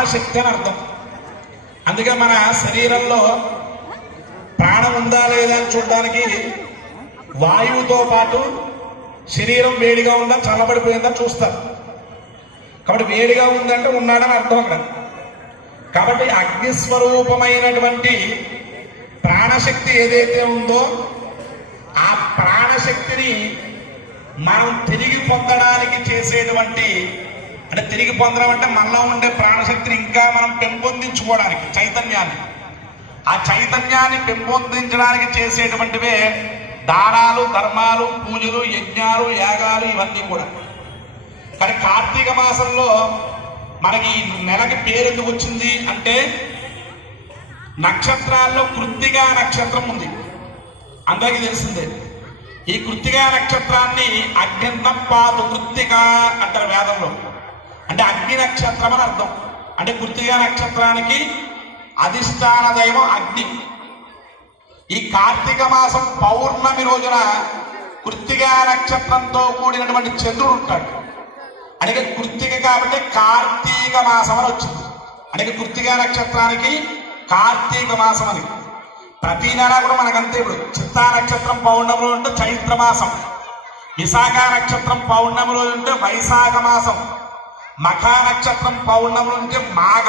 ప్రాణశక్తి అని అర్థం అందుకే మన శరీరంలో ప్రాణం ఉందా లేదా అని చూడడానికి వాయువుతో పాటు శరీరం వేడిగా ఉందా చల్లబడిపోయిందా చూస్తారు. కాబట్టి వేడిగా ఉందంటే ఉన్నాడని అర్థం అక్కడ. కాబట్టి అగ్నిస్వరూపమైనటువంటి ప్రాణశక్తి ఏదైతే ఉందో ఆ ప్రాణశక్తిని మనం తిరిగి పొందడానికి చేసేటువంటి అంటే తిరిగి పొందడం అంటే మనలో ఉండే ప్రాణశక్తిని ఇంకా మనం పెంపొందించుకోవడానికి చైతన్యాన్ని. ఆ చైతన్యాన్ని పెంపొందించడానికి చేసేటువంటివే దానాలు ధర్మాలు పూజలు యజ్ఞాలు యాగాలు ఇవన్నీ కూడా. కానీ కార్తీక మాసంలో మనకి ఈ నెలకి పేరు ఎందుకు వచ్చింది అంటే నక్షత్రాల్లో కృత్తిగా నక్షత్రం ఉంది. అందరికీ తెలిసిందే. ఈ కృత్తిగా నక్షత్రాన్ని అగ్నింతం పాదు కృత్తిక అంటారు వేదంలో. అంటే అగ్ని నక్షత్రం అని అర్థం. అంటే కృతిగా నక్షత్రానికి అధిష్టాన దైవం అగ్ని. ఈ కార్తీక మాసం పౌర్ణమి రోజున కృత్తిగా నక్షత్రంతో కూడినటువంటి చంద్రుడు ఉంటాడు. అడిగే కృత్తిక కాబట్టి కార్తీక మాసం అని వచ్చింది. అడిగే కృత్తిక నక్షత్రానికి కార్తీక మాసం అని. ప్రతి నెల కూడా మనకంతే ఇప్పుడు చిత్తా నక్షత్రం పౌర్ణమి రోజు ఉంటే చైత్ర మాసం. విశాఖ నక్షత్రం పౌర్ణమి రోజు ఉంటే వైశాఖ మాసం. మఖా నక్షత్రం పౌర్ణమి అంటే మాఘ